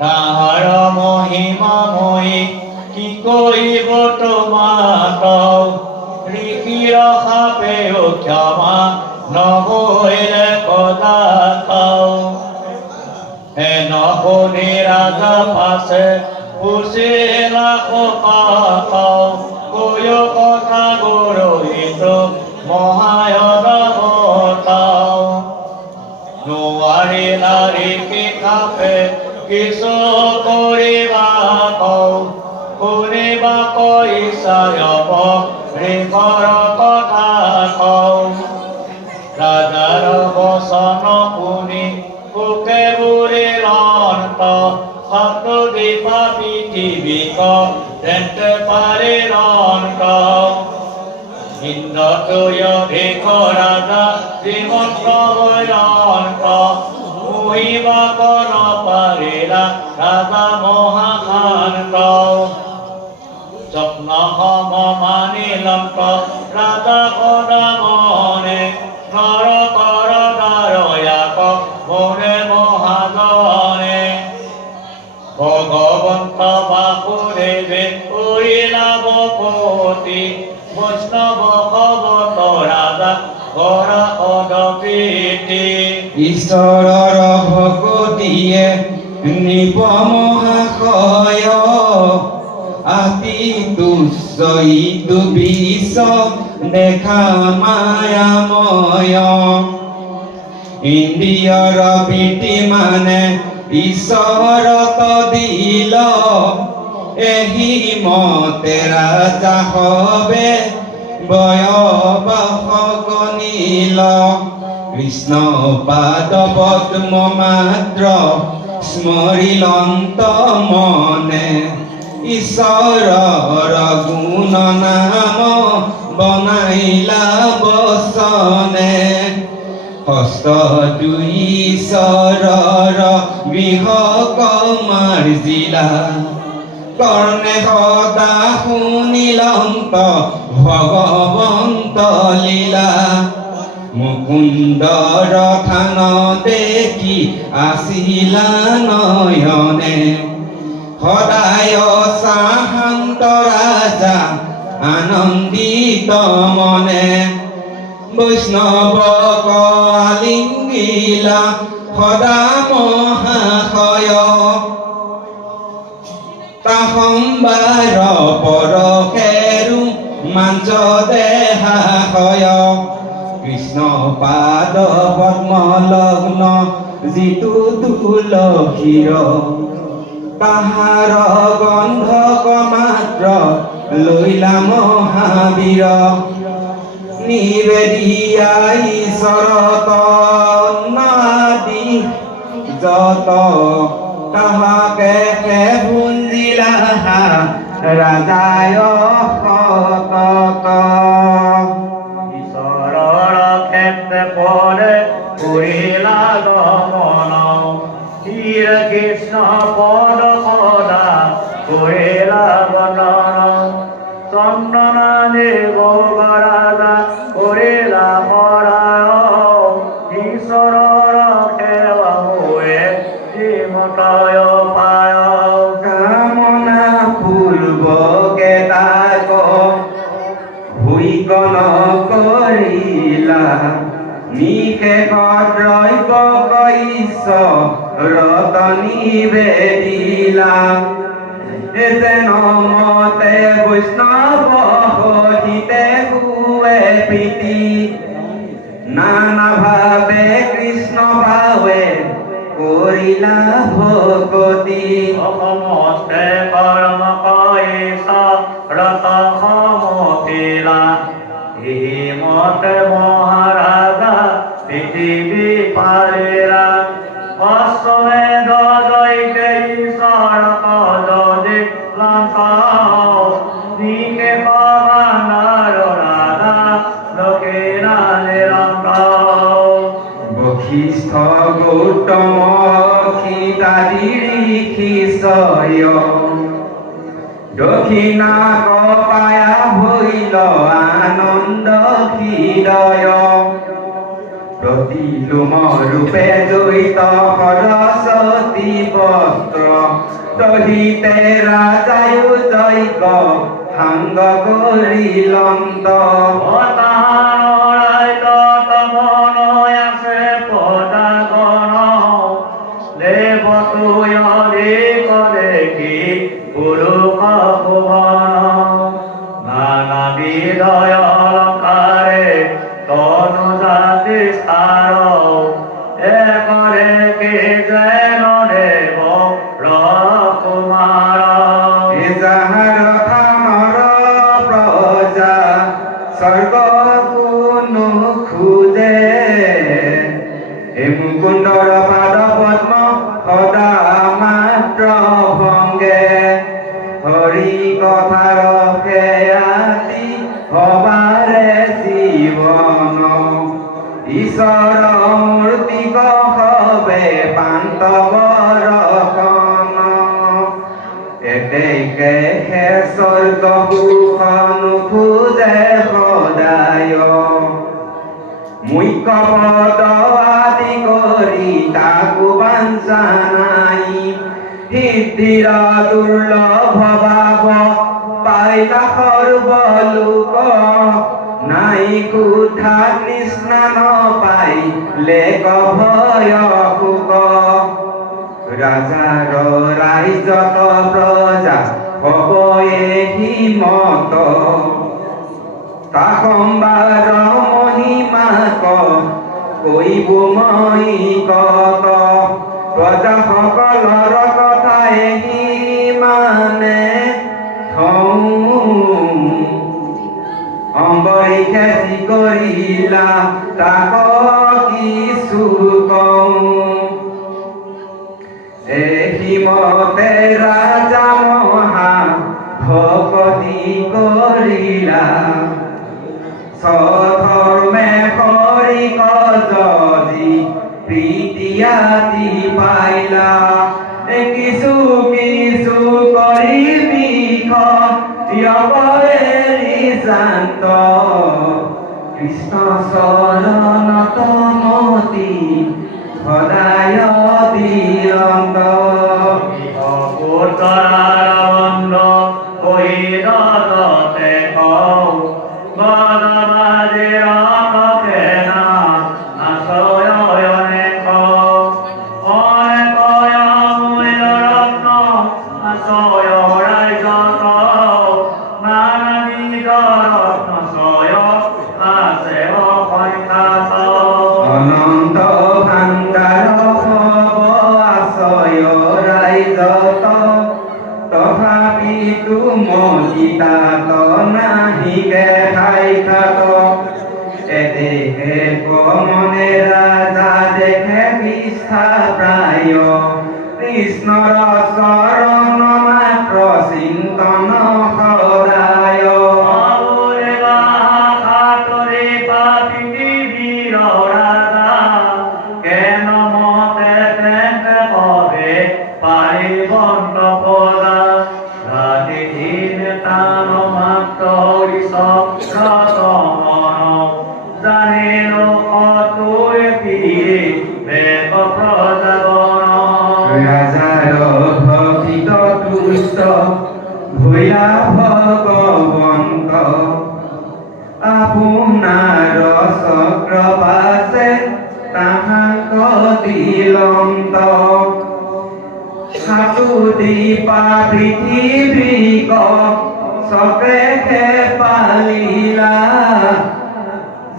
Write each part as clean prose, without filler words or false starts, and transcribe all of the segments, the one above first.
তাহার মহিমাময়ী কি কইব তোমাক ঋষি ৰখাপেও ক্ষমা নহৈলে পদাক হেন শুনি ৰাজা পাছে পুচিলা শোকাক কৈ কথা গুৰুহিত মহায়ন ঘটাও নোৱাৰি নাৰী কি খাপে কিছু কৰিবা কওঁ শুনিবা কৈ চায়ব ঋষৰ কথা কওঁ ৰাজাৰ বচন শুনি পোকে বুঢ়ীৰ অন্ত সাতু দিবা পৃথিৱীক তেন্তে পাৰিৰ অন্ত ইন্দ্ৰতুল্য ভিষ ৰাজা শ্ৰীমন্ত বৈৰন্ত মহিমা বন পাৰিলা ৰাজা মহাশান্ত স্বপ্ন সম মানিলন্ত ৰাজা সদা মনে নৰকৰ দাৰয়াক মনে মহাজনে ভগৱন্ত বাসুদেৱে কৰিলা বপতি বৈষ্ণৱ ভগৱত ৰাজা কৰা পদপীতি ঈশ্বৰৰ ভকতিয়ে নৃপ মহাশয় আতি তুচ্ছ ইটো বিশ্ব দেখা মায়াময় ইন্দ্ৰিয়ৰ প্ৰীতি মানে ঈশ্বৰক দিল এহি মতে ৰাজা হবে বয়বাস গণিল কৃষ্ণ পাদ পদ্ম মাত্ৰ স্মৰিলন্ত মনে ঈশ্বৰৰ গুণ নাম বনাইলা বচনে হস্ত দুই ঈশ্বৰৰ গৃহ কমাৰ্জিলা কৰ্ণে সদা শুনিলন্ত ভগৱন্ত লীলা মুকুন্দৰ থান দেখি আছিলা নয়নে সদায় শান্ত ৰাজা আনন্দিত মনে বৈষ্ণৱক আলিংগিলা সদা মহাশয় তা সম্বাৰ পৰশেৰু মাঞ্চ দেহাশয় কৃষ্ণ পাদ পদ্ম লগ্ন যিটো তুলসীৰ তাহাৰ গন্ধক মাত্ৰ লৈলা মহাবীৰ নিবেদিয়া ঈশ্বৰত নাদি যত তাহাকে ভুঞ্জিলা ৰাজায় সতত ঈশ্বৰৰ ক্ষেত্ৰে পৰে কৰিলা গমন ধীৰ কৃষ্ণ পদ সদা কৰিলা বন্দন চন্দনানি গৌৰাজা কৰিলা হৰায় ঈশ্বৰৰ সেৱা হৈ শ্ৰীমতয় পায় কামনা পূৰ্বকে তাক ভূইকন কৰিলা নিশেষ দ্ৰব্য ঈশ্বৰত নিবেদিলা যেন মতে বৈষ্ণৱ সহিতে শুৱে প্ৰীতি নানা ভাৱে কৃষ্ণ ভাৱে কৰিলা ভকতি সমস্তে কৰ্ম ঈশ্বৰত সমকিলা এই মতে মহাৰাজা পৃথিৱী পাৰিলা অশ্বমেধ জয়তে ঈশ্বৰ পদ দিলান্ত নিকেশ বানাৰ ৰাজা দক্ষিণা নিৰন্ত বশিষ্ঠ গৌতম সীতাদি ঋষি দক্ষিণা কপা তুম রূপে জৈত সরস্বতী বস্ত্র তহিতে রাজায়ু যজ্ঞ সাংগ কৰিলন্ত তাহাৰাই তমনয় আছে পদাগণ দেৱতুয় দেখি পুৰুষ ভুৱন নানাবিধয় অলংকাৰে তনু জাতি স্থাৰ একৰে কি যেন দেৱ ৰকুমাৰ যাহাৰ থানৰ প্ৰজা স্বৰ্গকো নোখোজে হে মুকুন্দৰ পাদ পদ্ম সদা মাত্ৰ ভংগে হৰি কথাৰ সেয়াতি ভবাৰে জীৱন ঈশ্বৰ মূৰ্তি কহবে পান্তবৰ কন এতেকে হে স্বৰ্গ ভূষণ খোজে সদায় মুখ্য পদ আদি কৰি তাকো বাঞ্ছা নাই সিদ্ধিৰ দুৰ্লভ ভাৱ পাইলা সৰ্বলোক নাই কোঠা তৃষ্ণা নপাই লেক ভয় শোক ৰাজাৰ ৰাইজত প্ৰজা হ'ব হিমত তাকম্বাৰ মহিমাক কৈব মই কত প্ৰজাসকলৰ কথা সিমানে অম্বৰীষে যি কৰিলা তাক কিছু কওঁ হিমতে ৰাজা মহা ভকতি কৰিলা সধৰ্মে হৰি কজি প্ৰীতিয়াতি পাইলা কিছু কিছু কৰি বিখৰি শান্ত কৃষ্ণ চৰণত মতি সদায় দিয়ন্ত পুত্ৰানন্দ কৈৰতে কওঁ গদাবাজিৰ কথেনা আশ্ৰয়নে কওঁ অনেকয় মূল্য ৰত্ন আশ্ৰয় ৰাইজত নানাবিধ ৰত্নশ্ৰয় আছে অসংখ্যাত অনন্ত ভাণ্ডাৰ হব আশ্ৰয় ৰাইজত তথাপিতো মহিতাত নাহিকে ঠাই খাত এদেহে মনে ৰাজা দেখে বিষ্ঠা প্ৰায় কৃষ্ণৰ চৰণ মাত্ৰ চিন্তন সদায় ৰাজাৰ ভক্তিত তুষ্ট ভৈয়া ভগৱন্ত আপোনাৰ চক্ৰবাসে তাহাক দিলন্ত সাতু দীপা পৃথিৱীক চক্ৰে পালিলা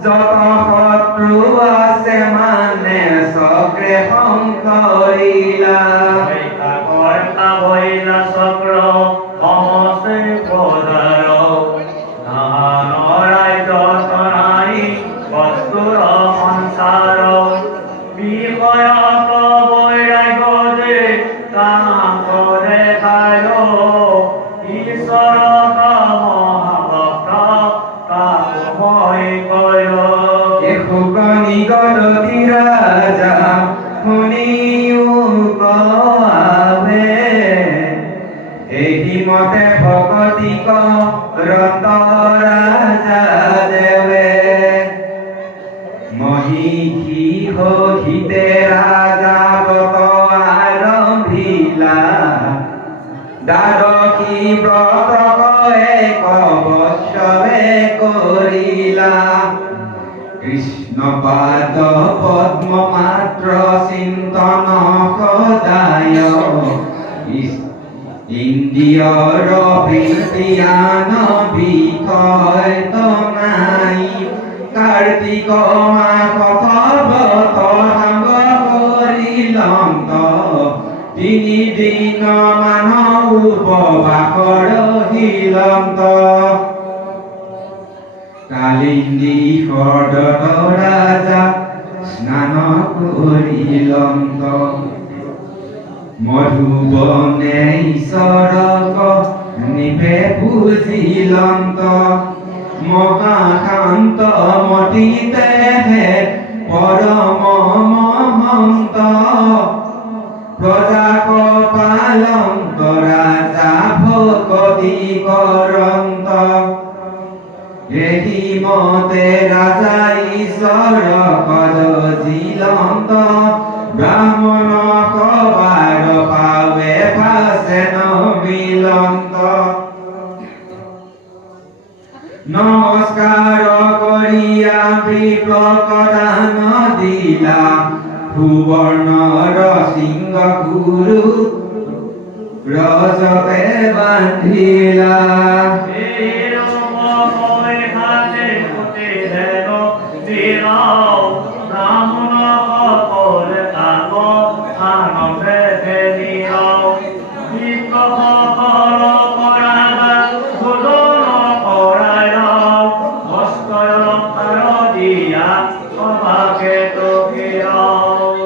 যত শত্ৰু আছে মানে চক্ৰে সংকৰিলা চক্ৰ সমষ্টি প্ৰজাৰ নাৰায়ণ নাই বস্তুৰ সংসাৰ বিষয়ত বৈৰাগ্য যে কাৰে খায় ঈশ্বৰ মহাভক্ত তাক মই কয় এসুক নিগদতি ৰাজা শুনিও কবে এহিমতে ভকতি ৰত ৰাজা দেৱে মহিষী হৈ কবৎসবে করিলা কৃষ্ণ পাদ পদ্ম মাত্র চিন্তন সদায় ইন্দ্রিয়ৰ বিজ্ঞান বিষয় নাই কাৰ্তিক মাসত ব্ৰত সাঙ্গ কৰিলন্ত 3 দিন মান উপবাস ৰহিলন্ত কালিন্দী সদত ৰাজা স্নান কৰিলন্ত মধুবনে ঈশ্বৰক নিভে বুজিলন্ত মহাশান্ত মতিতে পৰম মহন্ত প্ৰজাক পালন্ত ৰাজা ভকতি কৰন্ত এহি মতে ৰাজা ঈশ্বৰক জিলন্ত ব্ৰাহ্মণ সবাৰ পাৱে ফাচেন মিলন্ত নমস্কাৰ কৰিয়া বিপ্ৰদান দিলা সুবৰ্ণৰ সিংহ গুৰু ৰজতে বান্ধিলা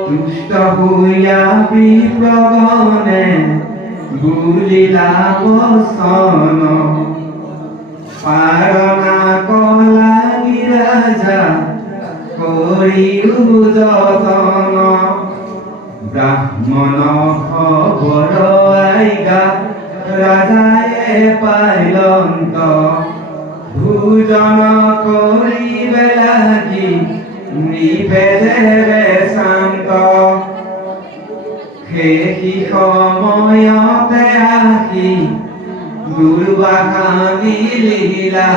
দুষ্ট হইয়া বিপ্ৰগণে বুলিলা বচন পাৰণা কলাগি ৰাজা কৰিও যতন ব্ৰাহ্মণ খবৰ আইগা ৰাজায়ে পাইলন্ত ভোজন কৰিবে লাগি নিবেদে শান্ত সেই সময়তে আহি দুৰ্বাসা মিলিলা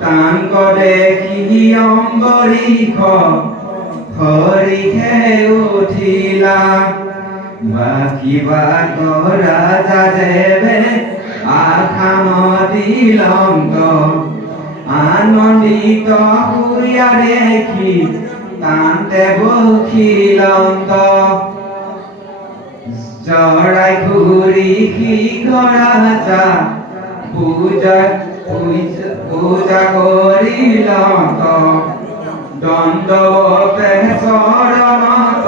তাংক দেখি অম্বৰীশ হৰিষে উঠিলা বাকিবা ৰাজা দেৱে আখান দিলন্ত আনন্দিত হইয়া দেখি তান্তে বখিলন্ত জৰাই ঘূৰি শীঘ্ৰ ৰাজা পূজা কৰিলন্ত দণ্ডৱতে চৰণত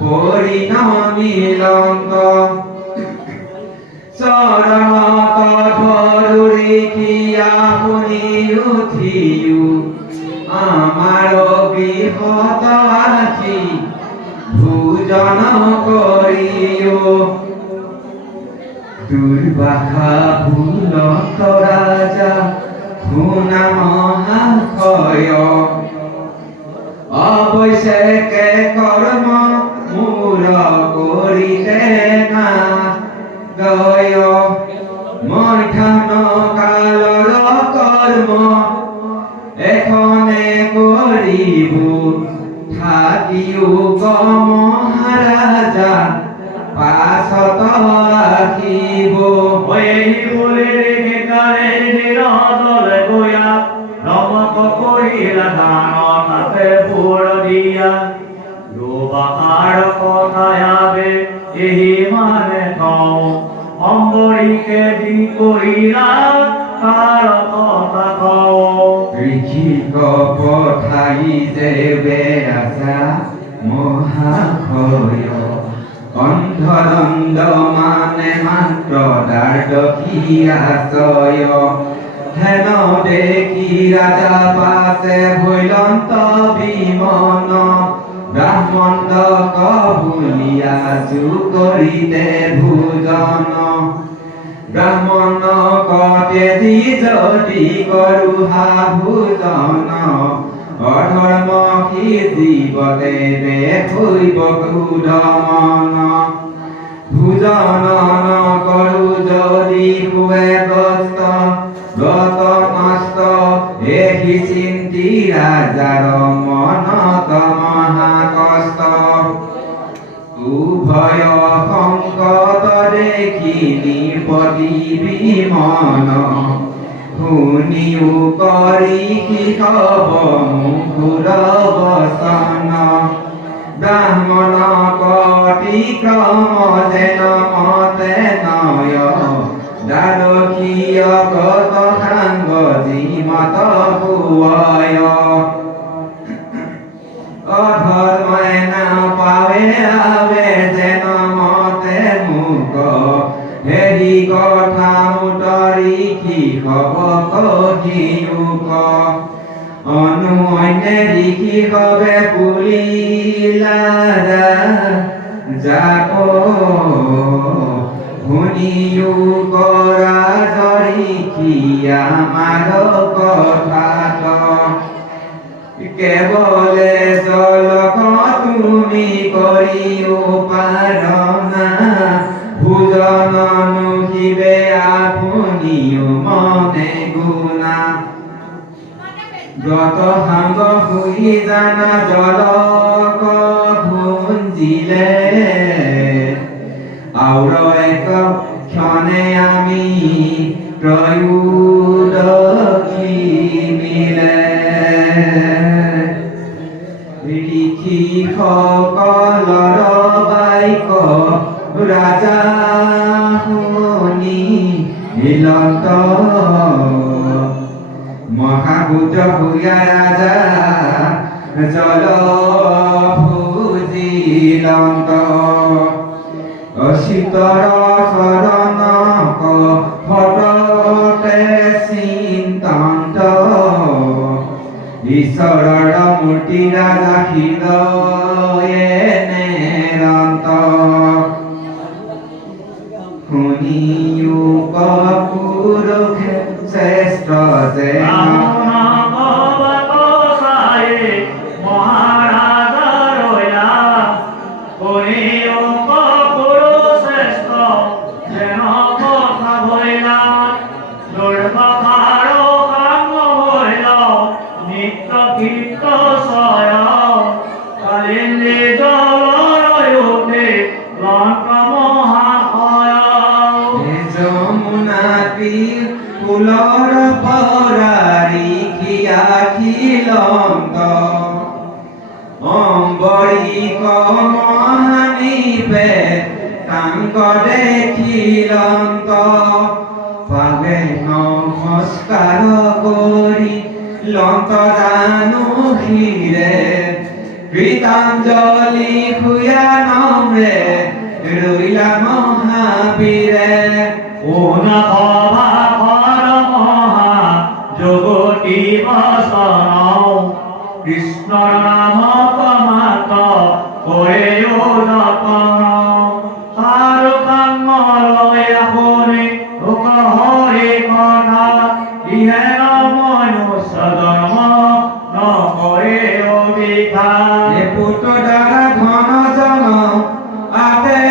পৰিণমিলন্ত চৰণত ধৰি আপুনি উঠিও আমাৰ বিহত আখি ভোজন কৰিও দুৰ্বাসা ভুলত ৰাজা শুনা মহাশয় অৱশ্যে কৰ্ম মূৰ কৰিলে না গয় মধ্যাহ্ন কালৰ কৰ্ম এখনে কৰিব থাকিও মহাৰাজা পাছত আহিব নমক কৰিলা দান তাতে ভোৰ দিয়া দুবাহাৰ কথায়াবে এহি মানে কওঁ অম্বৰীকে দি কৰিলা কাৰ কথা কওঁ ঋষিক পঠাই দেৱে ৰাজা মহাশয় অন্ধদণ্ড মানে মাত্ৰ দাৰ্দশী আশ্ৰয় হেন দেখি ৰাজা পাছে ভৈলন্ত বিমন ব্ৰাহ্মণক বুলিয়া কৰিতে ভোজন ব্ৰাহ্মণক তেজি যদি কৰোহা ভোজন অধৰ্ম সি জীৱ দেৱে হৈব ক্ৰোধ মন ভোজন নকৰো যদি কুৱে গ্ৰস্ত ব্ৰত নষ্ট এহি চিন্তি ৰাজাৰ মনত মহা কষ্ট উভয় সংকট দেখি নিপতি বিমন শুনিও কৰি কি কব মুখুৰ বচন ব্ৰাহ্মণ প্ৰতিক্ৰম যেন মতে নয় দ্বাদশীয় গত সাংগ যিমত ভুৱয় অধৰ্মই নাপাৱে আৱে যেন মতে মোক হেৰি কথা মুতৰি কি হব কহিয়োক অনুন্যে লিখি হবে পুলিলাৰা যাক শুনিও কৰা জৰিখি আমাৰ কথাত কেৱলে জলক তুমি কৰিও পাৰনা ভোজন নুখিবে আপুনিও মনে গুণা ব্ৰত সাংগ শুই জানা জলক ভুঞ্জিলে আউৰ এক ক্ষণে আমি ত্ৰয়োদশী মিলে ঋষি সকলৰ বাইক ৰাজা শুনি মিলন্ত মহাভূত ভূয়া ৰাজা জল ভুজিলন্ত শীতৰ চৰণ ফটতে চিন্তন্ত ঈশ্বৰৰ মূৰ্তি ৰাজা হৃদয়ে নিৰন্ত শুনিও পুৰুষে শ্ৰেষ্ঠ যেন ফুলৰ পৰাৰি খিলন্ত অম্বৰীক মহানিপে তাংক দেখিলন্ত পাৱে নমস্কাৰ কৰি লন্ত জানো শিৰে কৃতাঞ্জলি খুয়া নম্ৰে ৰৈলা মহাবীৰে জগতি বসন কৃষ্ণ নাম কমাত কৰেও যতন সাৰ কাঙলয় শুনি লোক হৰি কথা ইহে মনুষ্য জন্ম নকৰে অবিধা পুত্ৰ দ্বাৰা ধন জন আতে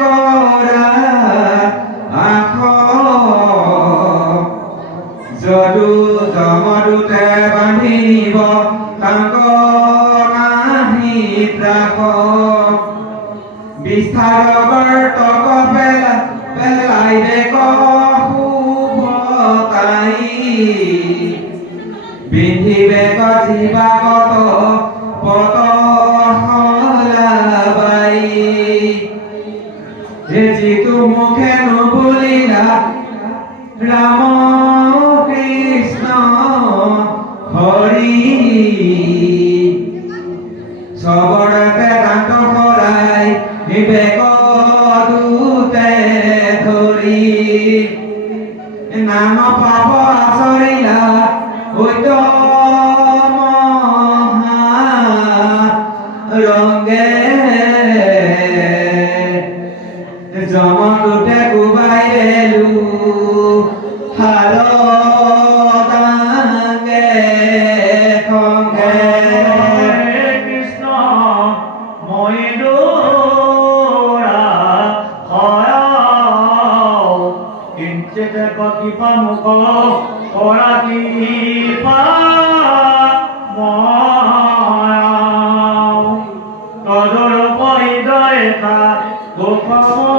কৰা আখ যদু জমদূতে বান্ধিব তাংক নাহি ত্ৰাস বিস্তাৰ বৰ্তক পেলাই দেক শুভতাই বিন্ধিবে জীৱাগত পত সলাবাই যিটো মুখে নুবুলিলা ৰাম কৃষ্ণ হৰি সবৰতে দান্ত সৰাই বেক দুতে ধৰি নাম পাব আচৰিলা হৈত মহা ৰংগে জমদূতে কোবাই বেলু হালদাঙ্গে খঙ্গে কৃষ্ণ মই দৌৰা কৃপা মুখ কৰা কৃপা তদৰ হৃদয় দুখ